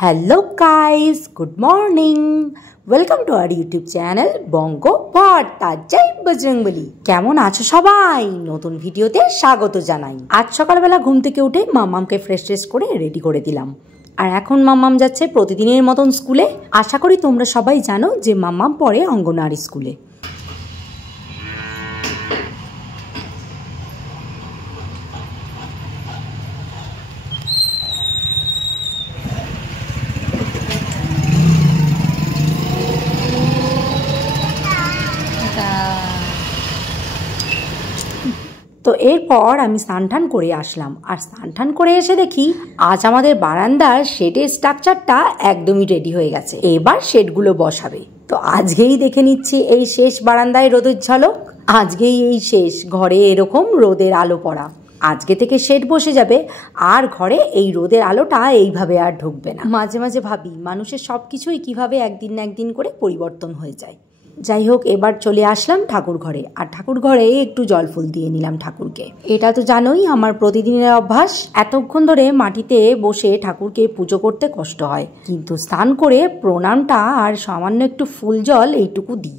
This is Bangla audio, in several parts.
Hello guys, good morning. Welcome to our YouTube channel Banga Bharta জয় বজরংবলী। কেমন আছো সবাই? নতুন ভিডিওতে স্বাগত জানাই। আজ সকালবেলা ঘুম থেকে উঠে মাম্মামকে ফ্রেশ করে রেডি করে দিলাম। আর এখন মাম্মাম যাচ্ছে প্রতিদিনের মতন স্কুলে। আশা করি তোমরা সবাই জানো যে মাম্মাম পড়ে অঙ্গনওয়াড়ি স্কুলে। তো এরপর আমি স্নান করে আসলাম। আর স্নান করে এসে দেখি আজ আমাদের বারান্দার শেডের স্ট্রাকচারটা একদমই রেডি হয়ে গেছে। এবার শেডগুলো বসাবে। তো আজকেই দেখে নিচ্ছি এই শেষ বারান্দায় রোদের ঝলক। আজকেই এই শেষ ঘরে এরকম রোদের আলো পড়া। আজকে থেকে শেড বসে যাবে আর ঘরে এই রোদের আলোটা এইভাবে আর ঢুকবে না। মাঝে মাঝে ভাবি মানুষের সব কিছুই কিভাবে একদিন না একদিন করে পরিবর্তন হয়ে যায়। যাই হোক, এবার চলে আসলাম ঠাকুর ঘরে। আর ঠাকুর ঘরে একটু জল ফুল দিয়ে নিলাম ঠাকুরকে। এটা তো জানোই আমার প্রতিদিনের অভ্যাস। এতক্ষণ ধরে মাটিতে বসে ঠাকুরকে পুজো করতে কষ্ট হয়, কিন্তু স্নান করে প্রণামটা আর সামান্য একটু ফুল জল এইটুকু দিই।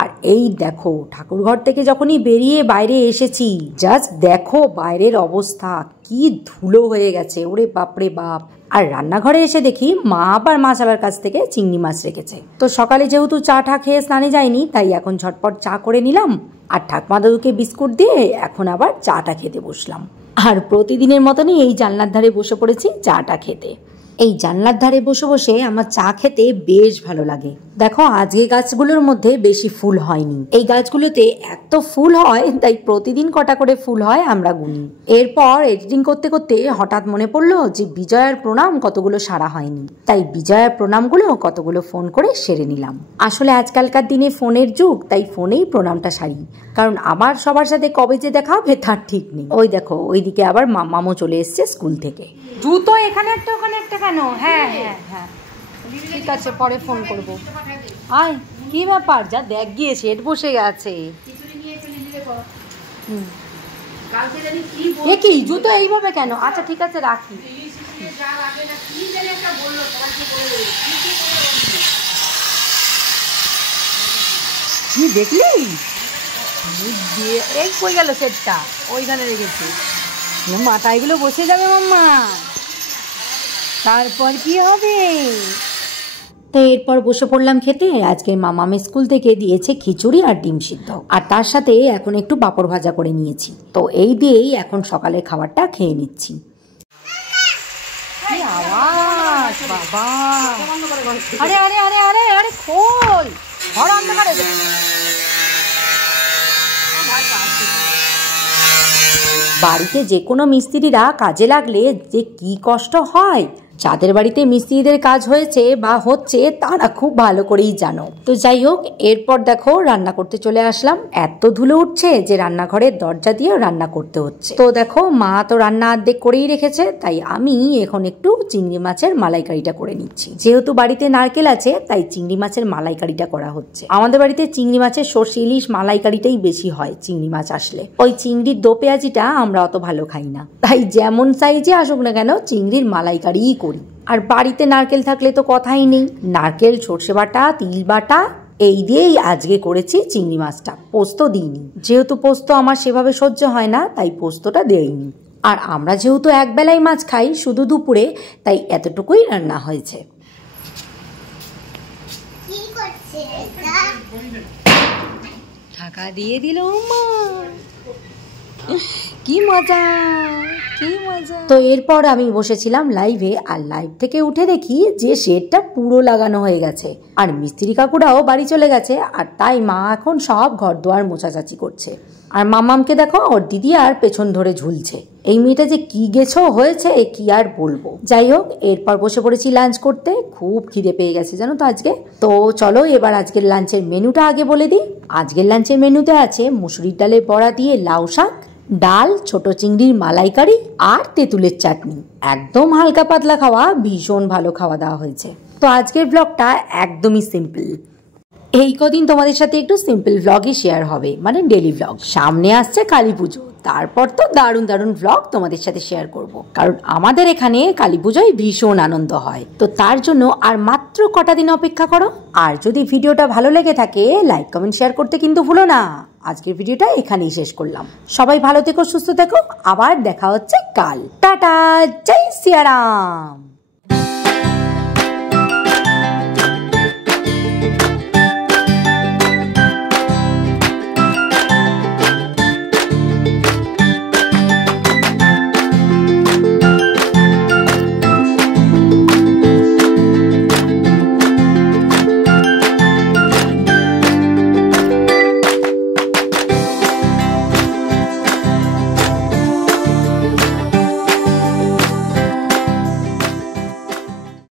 আর এই দেখো ঠাকুর ঘর থেকে যখনই বেরিয়ে বাইরে এসেছি, জাস্ট দেখো বাইরের অবস্থা কি ধুলো হয়ে গেছে, ওরে বাপরে বাপ। আর রান্নাঘরে এসে দেখি মা আবার মাছালার কাছ থেকে চিংড়ি মাছ রেখেছে। তো সকালে যেহেতু চা খেয়ে স্নানে যাইনি, তাই এখন ঝটপট চা করে নিলাম। আর ঠাকুমা দাদুকে বিস্কুট দিয়ে এখন আবার চাটা খেতে বসলাম। আর প্রতিদিনের মতনই এই জানলার ধারে বসে পড়েছি চাটা খেতে। এই জানলার ধারে বসে বসে আমার চা খেতে বেশ ভালো লাগে। দেখো আজকে গাছগুলোর মধ্যে বেশি ফুল হয়নি। এই গাছগুলোতে এত ফুল হয়, তাই প্রতিদিন কটা করে ফুল হয় আমরা গুনি। এরপর এডিটিং করতে করতে হঠাৎ মনে পড়লো যে বিজয়ার প্রণাম কতগুলো সারা হয়নি, তাই বিজয়ার প্রণামগুলো কতগুলো ফোন করে সেরে নিলাম। আসলে আজকালকার দিনে ফোনের যুগ, তাই ফোনেই প্রণামটা সারি, কারণ আবার সবার সাথে কবে যে দেখা হবে তার ঠিক নেই। ওই দেখো ওইদিকে আবার মামামও চলে এসছে স্কুল থেকে। জুতো এখানে একটা ওখানে একটা কেন? হ্যাঁ হ্যাঁ হ্যাঁ ঠিক আছে, পরে ফোন করবো। আয়, কি ব্যাপার? যা দেখ গিয়ে সেট বসে গেছে। এ কি জুতো এইভাবে কেন? আচ্ছা ঠিক আছে রাখি। কি দেখলি? এই কই গেল সেটটা? ওইখানে রেখেছি। মাথা এগুলো বসে যাবে মাম্মা, তারপর কি হবে? তো এরপর বসে পড়লাম খেতে। আজকে মামামের স্কুল থেকে দিয়েছে খিচুড়ি আর ডিম সিদ্ধ, আর তার সাথে এখন একটু পাঁপড় ভাজা করে নিয়েছি। তো এই দিয়েই এখন সকালের খাবারটা খেয়ে নিচ্ছি। কি আওয়াজ বাবা! আরে আরে আরে আরে আরে খোল, ঘর অন্ধকারে। বাড়িতে যে কোনো মিস্ত্রিরা কাজে লাগলে যে কি কষ্ট হয়, যাদের বাড়িতে মিস্ত্রিদের কাজ হয়েছে বা হচ্ছে তারা খুব ভালো করেই জানো। তো যাই হোক, এরপর দেখো রান্না করতে চলে আসলাম। এত ধুলো উঠছে যে রান্নাঘরের দরজা দিয়ে রান্না করতে হচ্ছে। তো দেখো মা তো রান্না অর্ধেক করেই রেখেছে, তাই আমি এখন একটু চিংড়ি মাছের মালাইকারিটা করে নিচ্ছি। যেহেতু বাড়িতে নারকেল আছে, তাই চিংড়ি মাছের মালাইকারিটা করা হচ্ছে। আমাদের বাড়িতে চিংড়ি মাছের সর্ষে ইলিশ মালাইকারিটাই বেশি হয়। চিংড়ি মাছ আসলে ওই চিংড়ির দো পেঁয়াজিটা আমরা অত ভালো খাই না, তাই যেমন সাইজে আসুক না কেন চিংড়ির মালাইকারিই করি। আর বাড়িতে নারকেল থাকলে তো কথাই নেই। নারকেল, সর্ষে বাটা, তিল বাটা এই দিয়েই আজকে করেছি চিংড়ি মাছটা। পোস্ত দিইনি, যেহেতু পোস্ত আমার সেভাবে সহ্য হয় না, তাই পোস্তটা দেইনি। আর আমরা যেহেতু একবেলাই মাছ খাই শুধু দুপুরে, তাই এতটুকুই রান্না হয়েছে। ঢাকা দিয়ে দিল মা, কি মজা কি মজা। তো এরপর আমি বসেছিলাম লাইভে, আর লাইভ থেকে উঠে দেখি যে শেডটা পুরো লাগানো হয়ে গেছে, আর মিস্ত্রি কাকুরাও বাড়ি চলে গেছে। আর তাই মা এখন সব ঘর দুয়ার মোছাচাচি করছে। আর মামামকে দেখো ওর দিদি আর পেছন ধরে ঝুলছে। এই মেয়েটা যে কি গেছো হয়েছে কি আর বলবো। যাই হোক, এরপর বসে পড়েছি লাঞ্চ করতে। খুব খিদে পেয়ে গেছে জানো তো আজকে। তো চলো এবার আজকের লাঞ্চের মেনুটা আগে বলে দিই। আজকের লাঞ্চের মেনুতে আছে মুসুরির ডালের বড়া দিয়ে লাউ শাক, ডাল, ছোট চিংড়ির মালাইকারি আর তেঁতুলের চাটনি। একদম হালকা পাতলা খাওয়া, ভীষণ ভালো খাওয়া দাওয়া হয়েছে। তো আজকের ব্লগটা একদমই সিম্পল। এই কদিন তোমাদের সাথে একটু সিম্পল ব্লগই শেয়ার হবে, মানে ডেলি ব্লগ। সামনে আসছে কালী পুজো, তারপর তো দারুণ দারুণ ভ্লগ তোমাদের সাথে শেয়ার করব, কারণ আমাদের এখানে কালী পুজোয় ভীষণ আনন্দ হয়। তো তার জন্য আর মাত্র কটা দিন অপেক্ষা করো। আর যদি ভিডিওটা ভালো লেগে থাকে লাইক কমেন্ট শেয়ার করতে কিন্তু ভুলো না। আজকের ভিডিওটা এখানেই শেষ করলাম। সবাই ভালো থেকো, সুস্থ থেকো, আবার দেখা হচ্ছে কাল। টাটা, জয় সিয়ারাম।